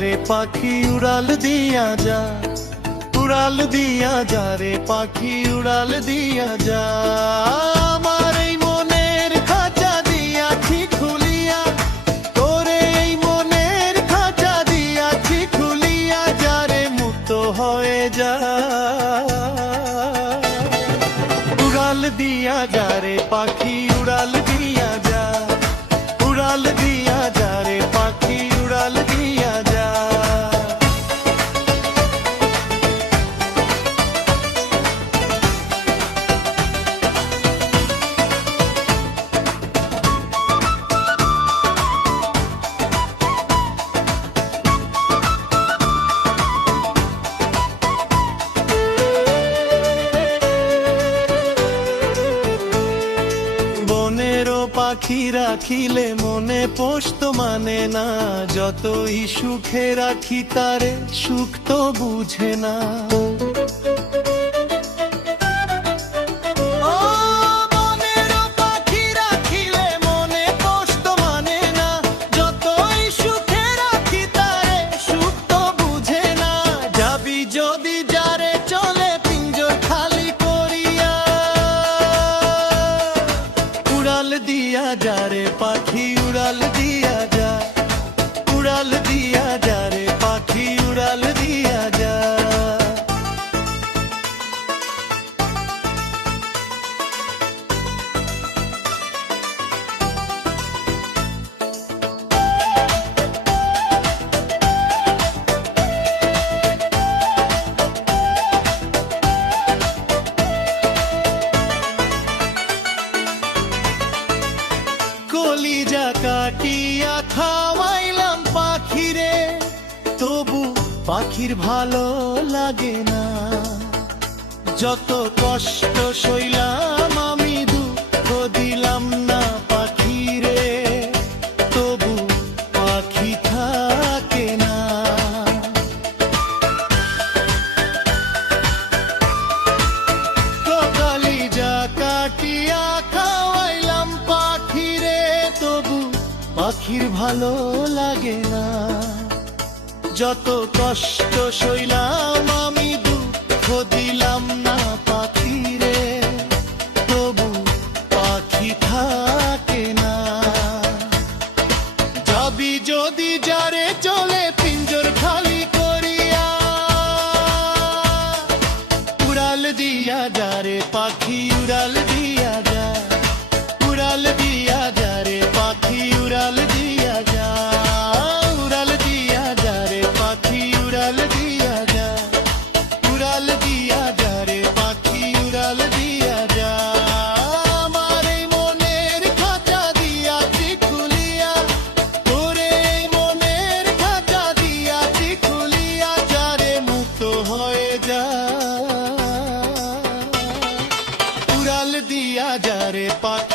রে পাখি উড়াল দিয়া যা, উড়াল দিয়া যা রে পাখি উড়াল দিয়া যা। আমার এই মনের খাঁচা দিয়াছি খুলিয়া, তোরে এই মনের খাঁচা দিয়াছি খুলিয়া, যা রে মুক্ত হয়ে যা। উড়াল দিয়া যা রে পাখি উড়াল দিয়া যা, উড়াল দিয়া যা রে পাখি উড়াল দিয়া যা। পাখি রাখিলে মনে পোষত মানে না, যতই সুখে রাখি তারে সুখ তো বুঝে না। যদি যারে চলে পিঞ্জর খালি করিয়া, উড়াল দিয়া যা রে পাখি উড়াল দিয়া যা, উড়াল দিয়া যা রে পাখি উড়াল দিয়া যা। কলিজা কাটিয়া খাওয়াইলাম পাখিরে, তবু পাখির ভালো লাগে না। যত কষ্ট সইলাম আমি দুঃখ দিলাম না পাখিরে, তবু পাখি থাকে না। কলিজা কাটিয়া খাওয়াইলাম পাখিরে, তবু পাখির ভালো লাগে না। যত কষ্ট সইলাম আমি দুঃখ দিলাম না পাখিরে, তবু পাখি থাকে না। যাবি যদি যারে চলে পিঞ্জর খালি করিয়া, উড়াল দিয়া যা রে পাখি উড়াল দিয়া যা, উড়াল দিয়া যা রে পাখি উড়াল দিয়া যা, উড়াল দিয়া যা রে পাখি উড়াল দিয়া যা, উড়াল দিয়া যা রে পাখি উড়াল দিয়া যা। আমার এই মনের খাঁচা দিয়াছি খুলিয়া, তোরে এই মনের খাঁচা দিয়াছি খুলিয়া, যা রে মুক্ত হয়ে যা। উড়াল দিয়া যা রে পাখি